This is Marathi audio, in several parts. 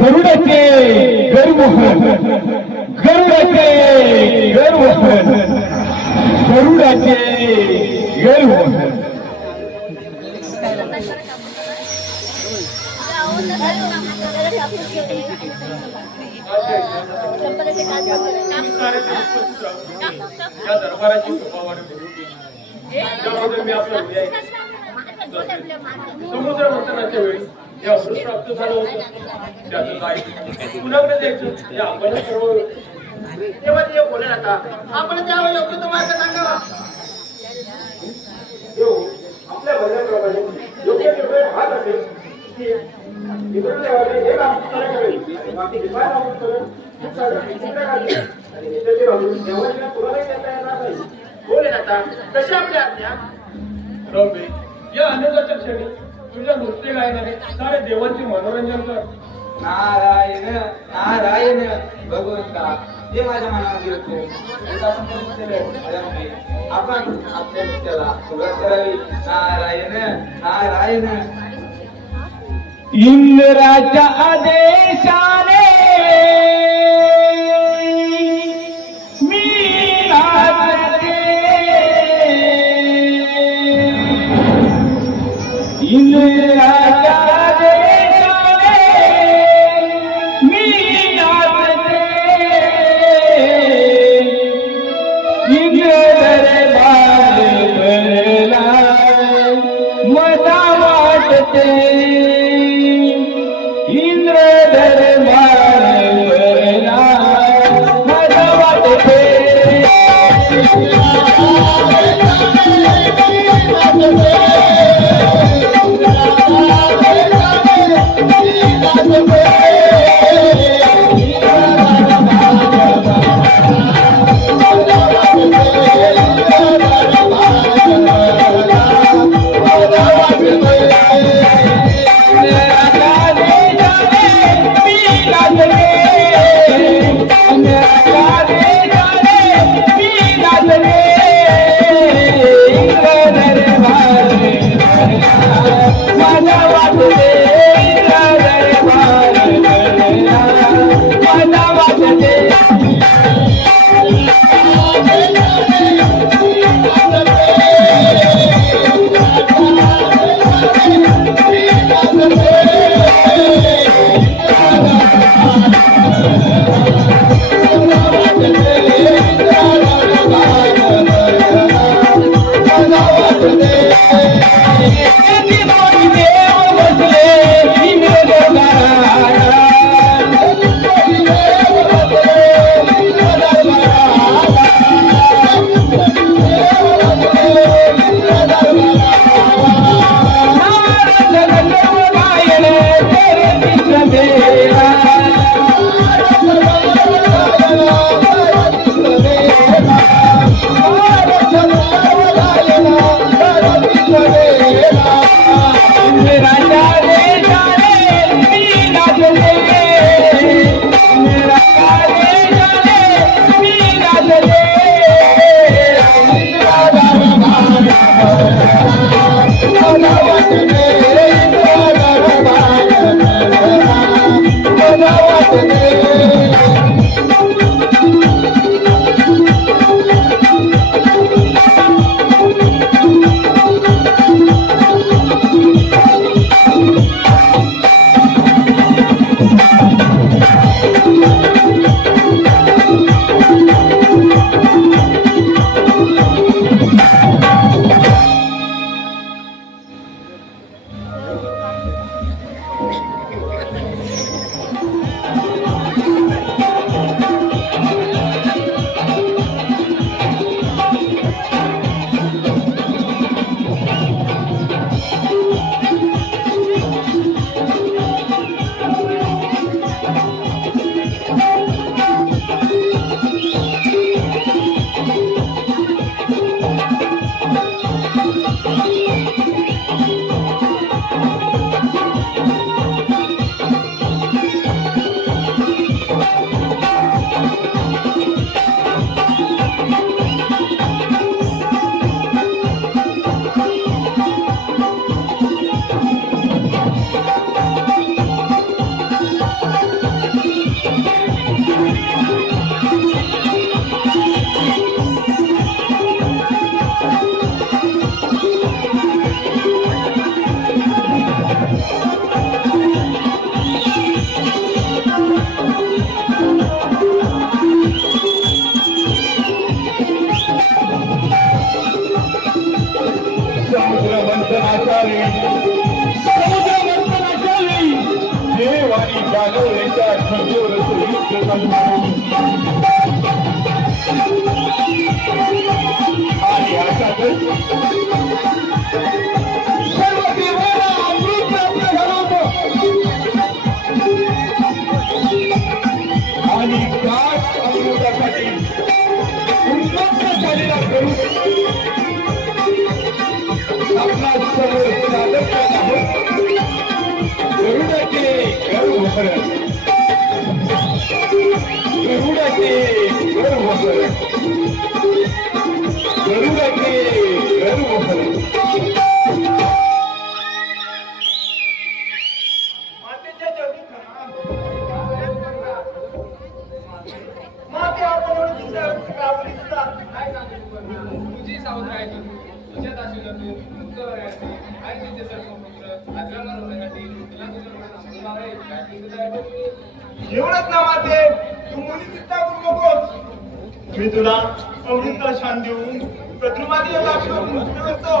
गरुडाचे गरुडमोहन, गरुडाचे गरुडमोहन, गरुडाचे गरुडमोहन. या दरबाराची कृपा वाढवली. त्याबद्दल मी आपलं ऋणी आहे. समुद्र मंथनाच्या वेळी हे अमृत प्राप्त झालं होतं. त्याचं काय कुणाकडे द्यायचं हे आपण सर्व तेव्हा ते बोले आता आपण त्यावर योग्य तो मार्ग सांगावा. देव आपल्या भजनाप्रमाणे योग्य निर्णय हाच असेल की इतर देवाने हे काम करायला बाकी काय आपण करेल आणि नित्याचे राहून देवाच्या कुणालाही देता येणार नाही. बोले आता कशी आपली आज्ञा. रवे या आनंदाच्या क्षणी तुझ्या नृत्य गायनाने सारे देवांचे मनोरंजन कर. नारायण नारायण भगवंता जे माझ्या मनात येतो आपण आपल्या नृत्याला सुरुवात करावी. नारायण नारायण. इंद्राच्या आदेशाने मी नाचते. इंद्राच्या आदेशाने मी नाचते. इंद्र दरबार भरला मला वाटते. इंद्र दरबार आणि अशातच सर्व देवाला अमृत प्राप्त झालं होतं आणि त्याच अमृतासाठी उन्मत्त झालेला गरुड आपला समोर सादर करत आहोत. गरुडाचे गर्भभरण, गरुडाचे गर्भभरण, गरुडाचे गर्भभरण. मातेच्या चरणी प्रणाम. माते आपण तुझ्या कावडीचा काय सांगू तुझी सावत्र आहे तुझ्या दाशीला तू मुक्त वयाची आणि तिचे सर्व पुत्र आग्रहार होण्यासाठी तुला तुझं आहे काय तुझं आहे एवढंच ना माते, तू मुली चिंता करू नकोस. मी तुला अमृता शान देऊन प्रतिमातीला दाखवून करतो.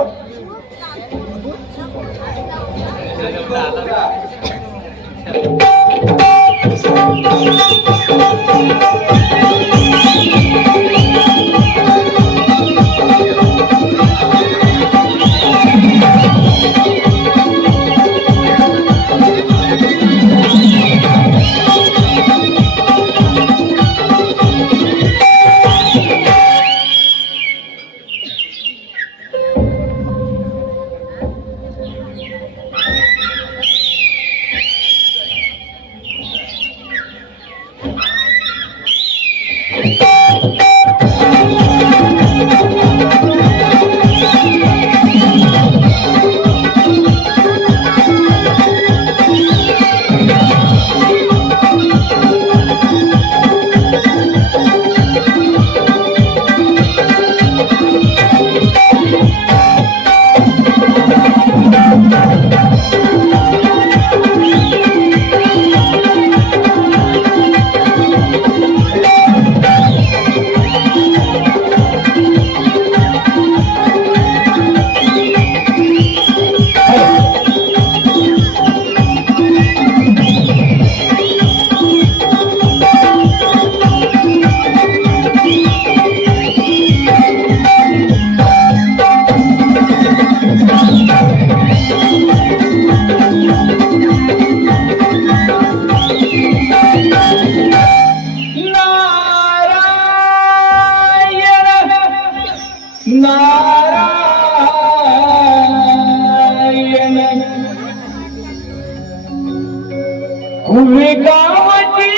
कुवे गावाची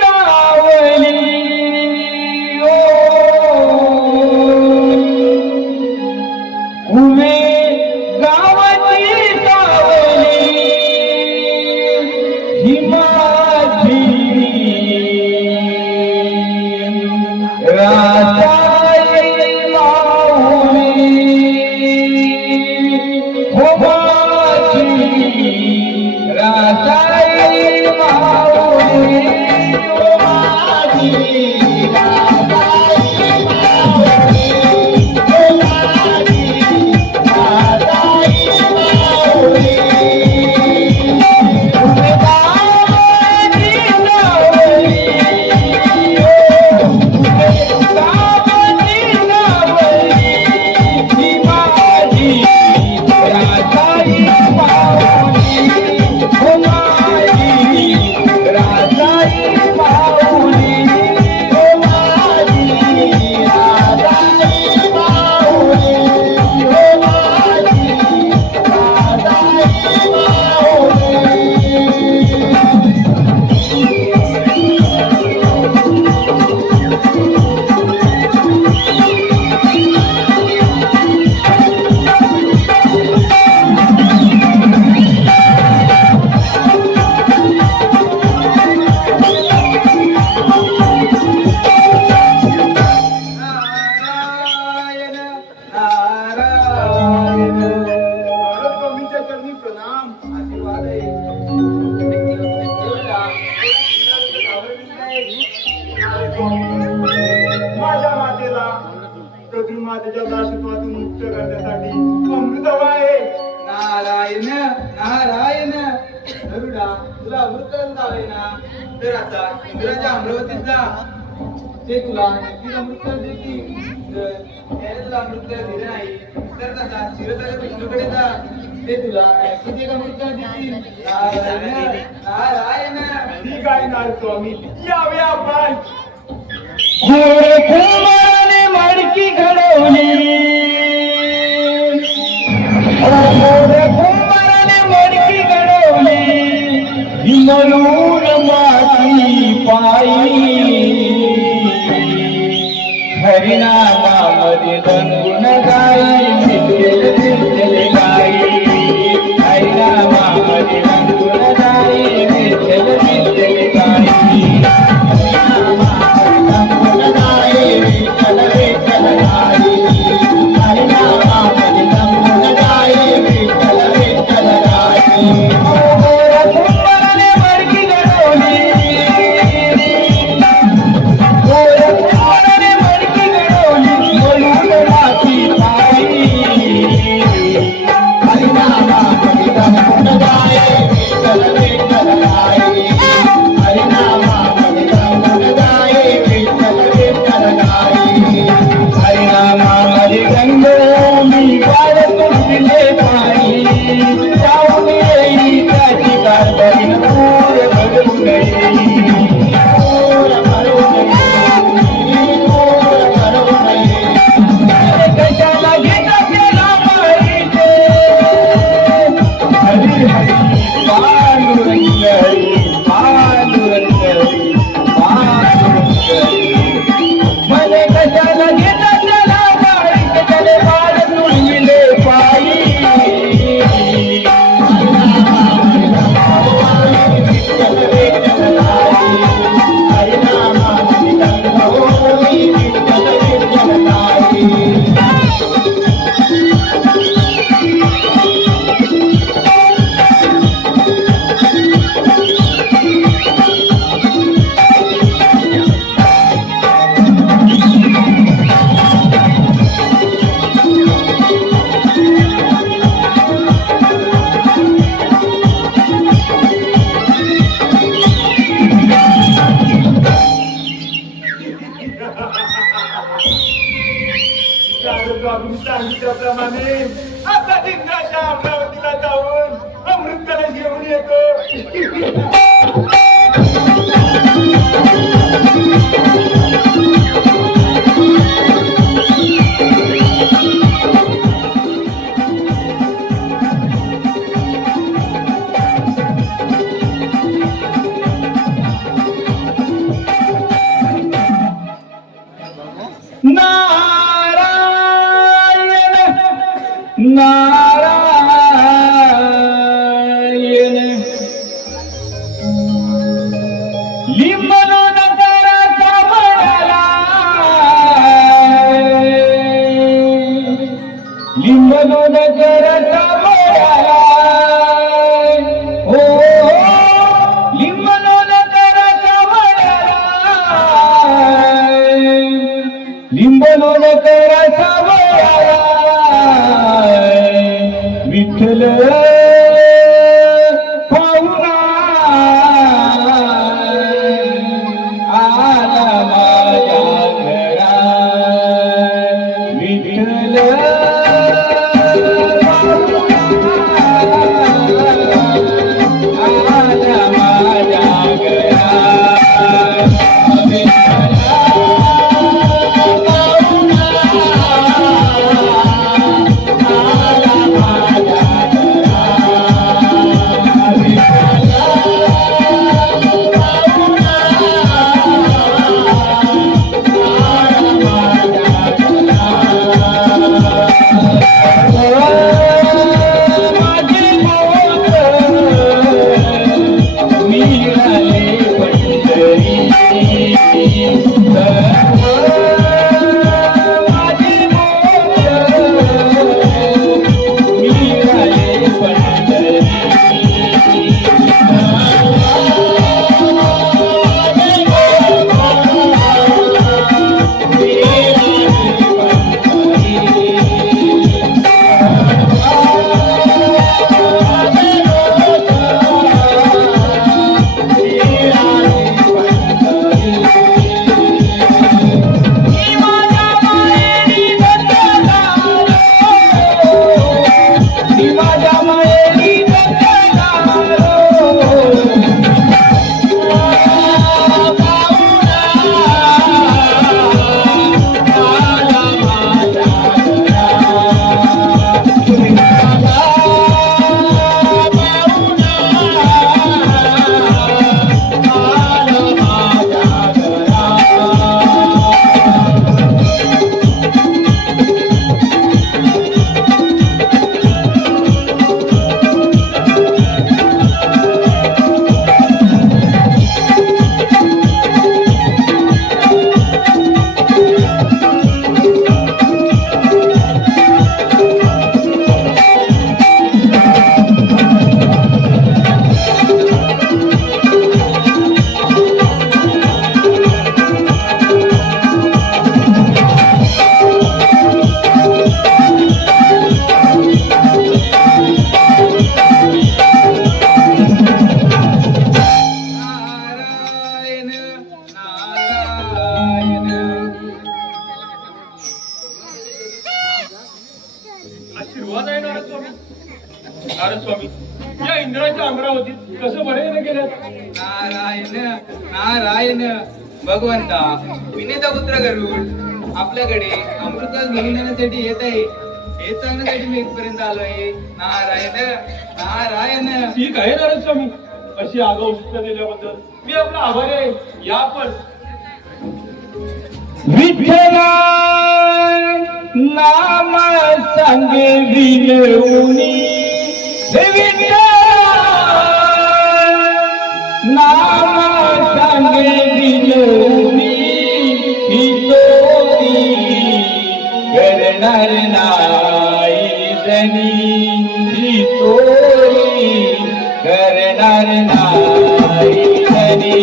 सावली ओ, कुवे गावाची सावली ही माझी राजाई माऊली हो माझी राजाई माऊली हो माझी राजाई माऊली हो माझी राजाई माऊली कुवे गावाची सावली ओ, कुवे गावाची सावली ही माझी राजाई माऊली हो माझी राजाई माऊली हो माझी तुला अमृतकरण झालंय ना, तर आता इंद्राच्या अमरावतीत जा. ते तुला नक्कीच अमृतकरण देतील. जर त्याने तुला अमृतकरण दिलं नाही तर तसा क्षीरसागर विष्णूकडे जा. ते तुला नक्कीच एक अमृतकरण देतील. नारायण. ठीक आहे नार स्वामी, यावे आपण. गोरे कुंभाराने मडकी घडवली, गोरे कुंभाराने मडकी घडवली, म्हणून माती पायी हरिनामामध्ये रंगून गाई, मिळेल मिळेल गाई, हरिनामामध्ये रंगून गाई, मिळेल मिळेल गाई. सांगितल्याप्रमाणे आता इंद्राच्या अमरावतीला जाऊन अमृतला घेऊन येतो. नारायण लिंबनो नगराचा म्हणाला, लिंबनो नगराचा म्हणाला, हो लिंबनो नगराचा म्हणाला, लिंबनो नगराचा म्हणाला, विठ्ठल पाहुणा आला माझ्या घरा, विठ्ठल आला माझ्या घरा, नारायण नारायण भगवंता विनेता पुत्र गरुड आपल्याकडे अमृतरस घेऊन येण्यासाठी येत आहे. हे सांगण्यासाठी मी इथपर्यंत आलोय. नारायण नारायण. ठीक आहे नारद स्वामी, अशी आगाऊ सूचना दिल्याबद्दल मी आपला आभारी आहे. या आपण विठ्ठला नाम सांगे विनवणी विठ्ठला नाम सांगे विनवणी ही तोरी करणार नाही जनी ही तोरी करणार नाही जनी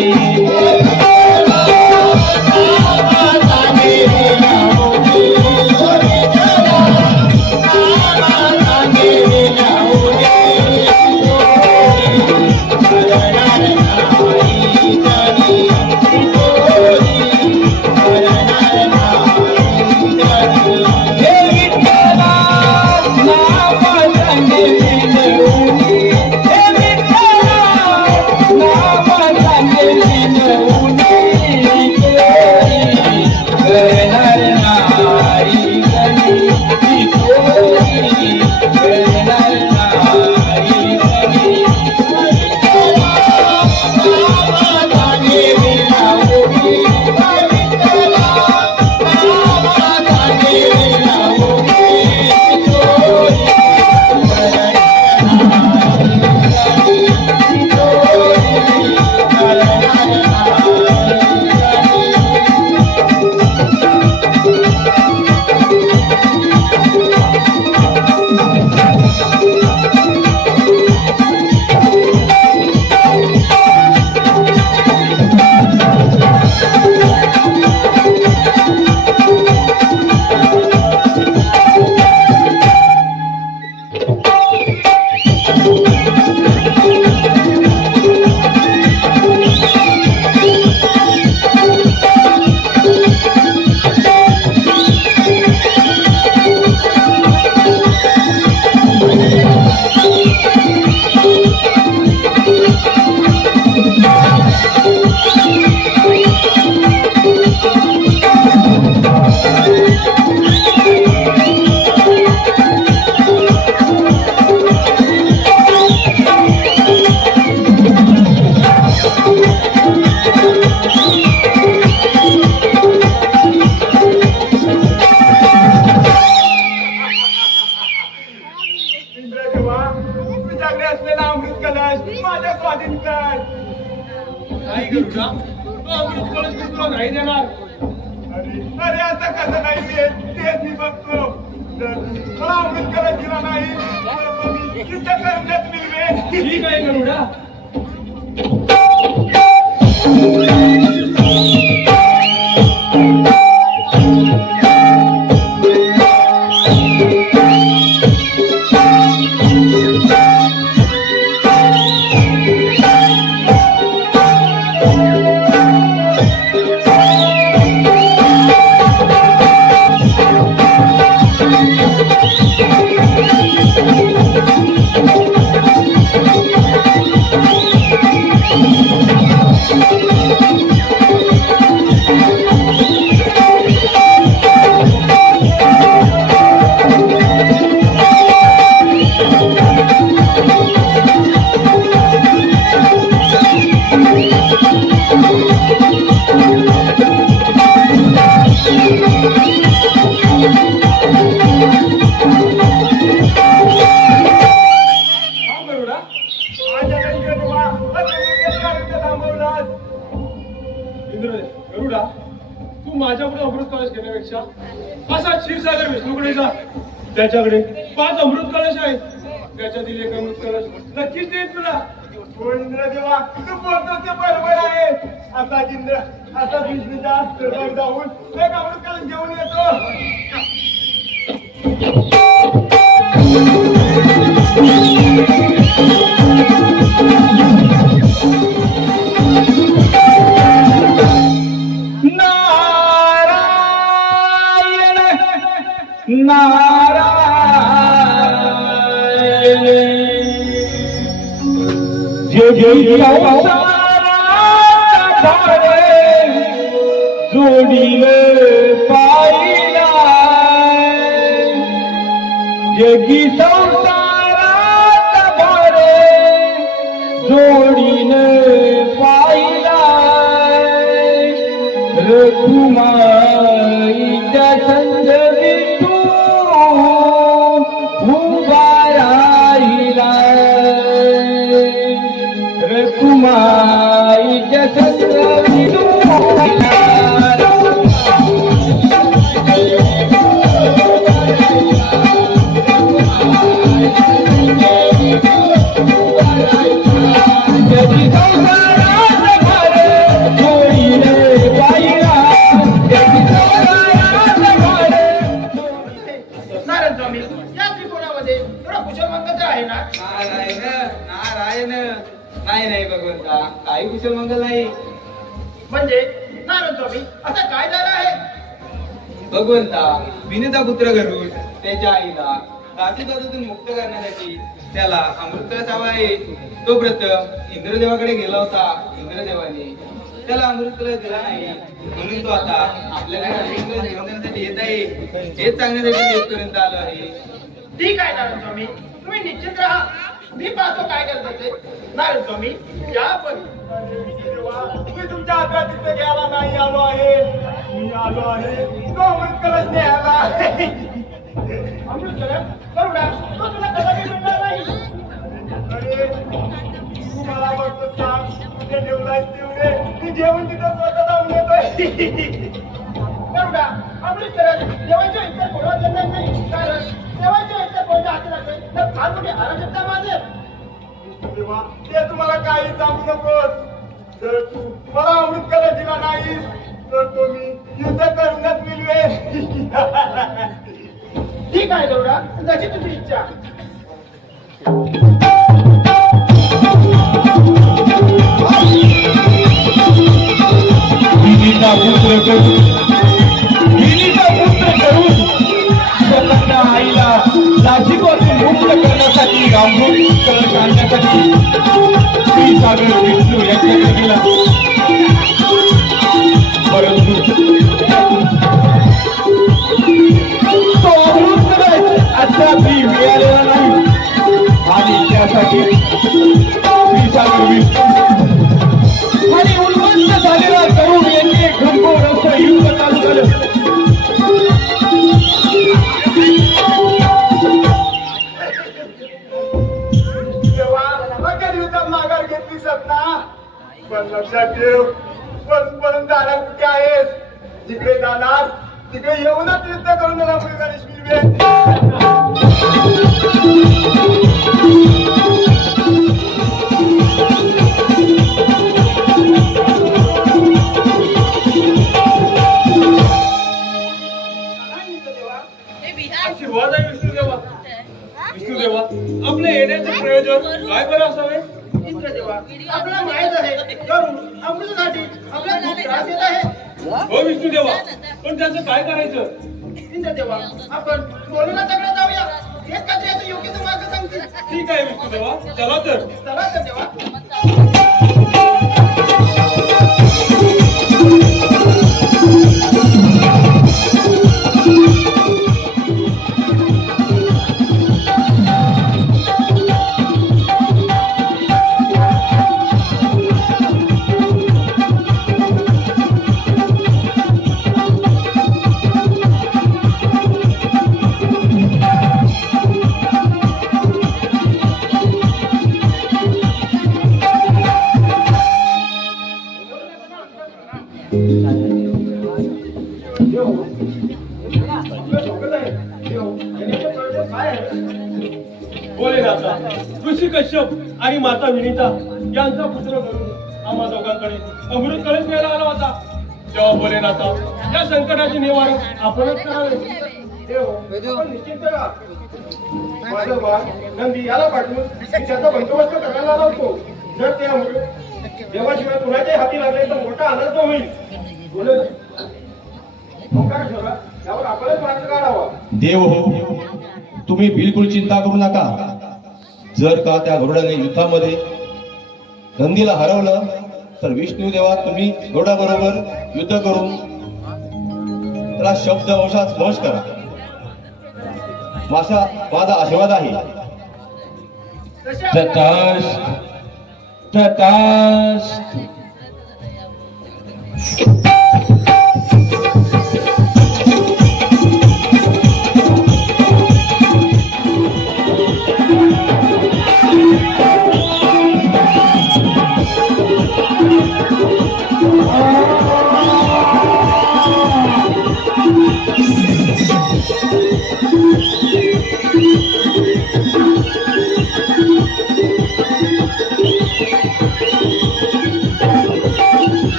माझ्या स्वाधीन कर. नाही गरुडा, तो अमृत कळस मी तुला नाही देणार. अरे असं कसं नाही देत, तेच मी बघतो. तर मला अमृत कळस दिला नाही तर मी तिच्या कर्जात मिळवेन. ठीक आहे गरुडा. गरुडा, तू माझ्याकडे अमृत कलश घेण्यापेक्षा असा क्षीरसागर विष्णूकडे जा. त्याच्याकडे 5 अमृत कलश आहेत. त्याच्यातील एक अमृत कलश नक्कीच देईल तुला. हो इंद्र देवा, तू बोलतो ते बरोबर आहे. असा इंद्र असा विष्णूचा दरबार जाऊन एक अमृत कलश घेऊन येतो. नारायण जय जय भारे जोडीले पाहिला जगी संसारात भारे जोडीने पाहिला रघुमाईच्या संजवी तू उभा राहिला रघुमाईच्या संजवी तू नारायण स्वामी या त्रिकोणामध्ये थोडा कुशलमंगल आहे ना? नारायण नारायण नाही नाही भगवंता, काही कुशल मंगल नाही. म्हणजे नारायण स्वामी आता काय झालं आहे? भगवंता विनीता पुत्र घरून त्याच्या आईला दासीदासातून मुक्त करण्यासाठी त्याला अमृतकळस हवा आहे. तो व्रत इंद्रदेवाकडे गेला होता. इंद्रदेवाने त्याला अमृतकळस दिला नाही, म्हणून तो आता आपल्याकडे अमृतकळस घेऊन जाण्यासाठी येत आहे. हेच सांगण्यासाठी येथपर्यंत आलो आहे. ठीक आहे नारायण स्वामी, तुम्ही निश्चित राहा, मी पाहतो काय करतात ते. नारायण स्वामी या पण मी तुमच्या हातात तिथे घ्यायला नाही आलो आहे. मी आलो आहे तो अमृत कलश न्यायला. अमृत कलश करुणा तो तुला कदापि मिळणार नाही. अरे तू मला फक्त सांग कुठे ठेवलायस तेवढे मी जेवण तिथं स्वतः जाऊन येतोय. करुणा अमृत कलश देवाच्या इतर कोणाला देणार नाही, कारण देवाच्या इतर कोणत्या हाती लागले तर फार मोठी अराजकता माझे. तेव्हा ते तुम्हाला काही सांगू नकोस. जर तू मला अमृत कलश दिला नाहीस तर तो मी युद्ध करूनच मिळवेन. ठीक आहे करुणा, जशी तुझी इच्छा. विनीचा पुत्र करून स्वतःच्या आईला नाशिकपासून मुक्त करण्यासाठी अमृत कलश आणण्यासाठी क्षीरसागर विष्णू यज्ञ केला. परंतु तो अमृत कलश अद्यापही मिळालेला नाही आणि त्यासाठी क्षीरसागर विष्णू आणि उन्मत्त झालेला तरुण यांनी घनघोर असं युद्ध चालू झालं. तेव्हा अखेर युद्धात माघार घेतलीस ना. पण लक्षात ठेव, पण जाणार कुठे आहेस? जिकडे जाणार तिकडे येऊनच युद्ध करून अमृत कलश मिळवेन. आशीर्वाद आहे विष्णुदेवा. विष्णुदेवा आपल्या येण्याचे प्रयोजन काय बरं असावे? इंद्रदेवा आपल्याला माहित आहे करून अमृतासाठी आपल्याला खूप त्रास येत आहे. हो विष्णुदेवा, पण त्याचं काय करायचं? इंद्रदेवा आपण बोलूला सगळं जाऊया, हेच का त्याचं योग्य तो मार्ग सांगतील. ठीक आहे विष्णुदेवा, चला तर. चला तर देवा. भोलेनाथा, ऋषी कश्यप आणि माता विनीता यांचा पुत्र करून आम्हा दोघांकडे अमृत कलश घ्यायला आला होता. तेव्हा भोलेनाथा या संकटाचे निवारण आपणच करावे. आपण निश्चिंत राहा. माझं बाळ नंदी याला पाठवून त्याचा बंदोबस्त करायला लावतो. जर ते अमृत देवाशिवाय कुणाच्याही हाती लागले तर मोठा अनर्थ होईल. ओंकार ठेवा, यावर आपणच मार्ग काढावा. देव हो, तुम्ही बिलकुल चिंता करू नका. जर का त्या गरुडाने युद्धामध्ये नंदीला हरवलं तर विष्णू देवा तुम्ही घोड्याबरोबर युद्ध करून त्याला शब्द वशात वश करा. माझा आशीर्वाद आहे. तथास्तु तथास्तु.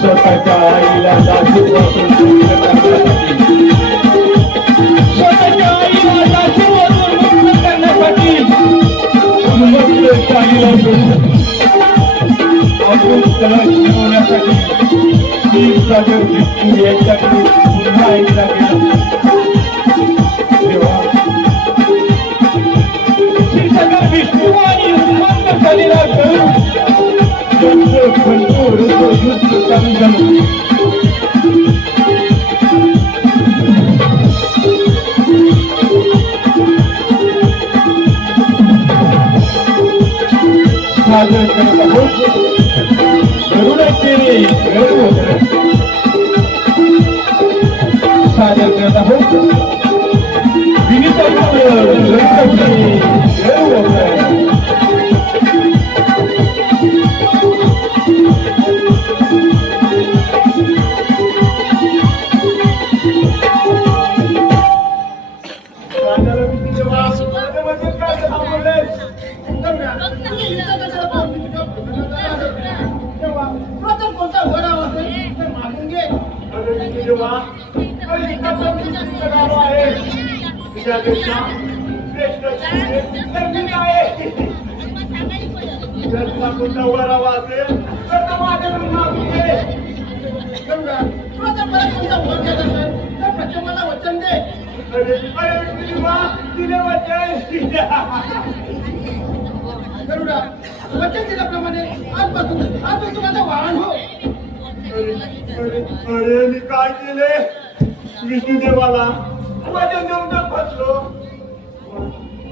स्वतःच्या आईला दाखवून स्वतःच्या आईला दाखवून मुक्त करण्यासाठी आईला सोडून आपण त्याला शिकवण्यासाठी क्षीरसागर विष्णू यांच्याकडे पुन्हा एकदा गेला. तेव्हा क्षीरसागर विष्णू आणि उत्पन्न झालेला गरुड त्यांचं भरपूर युद्ध चालू झालं. सादर करत आहोत गरुडाचे गरुड सादर करत आहोत विनिता गरुडाचे गरुड. कोणता वरावा असेल तर माझ्याकडून मागून घे. तर प्रथम मला वचन दे. अरे विष्णुदेवा, तुझे वचन. गरुडा, वचन दिल्याप्रमाणे आजपासून माझं वाहन हो. अरे मी काय केले विष्णुदेवाला वचन देऊन तर फसलो,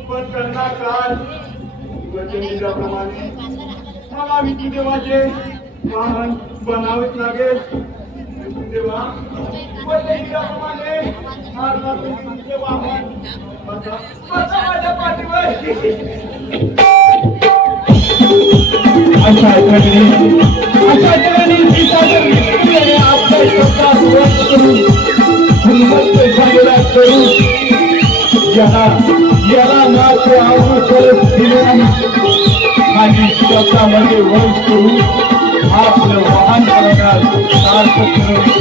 पण करणार काय? वचन दिल्याप्रमाणे मला विष्णुदेवाचे वाहन बनावेच लागेल. विष्णुदेवा, वचन दिल्याप्रमाणे मला विष्णूचे वाहन बसा माझ्या पाठीवर. अशा ठिकाणी सीताच्या विष्णूने आपल्या शब्दात वश करून श्रीमंत झालेला करून याला मात्र अवसर दिले आणि शब्दामध्ये वश करून आपलं वाहन करण्यास सार्थ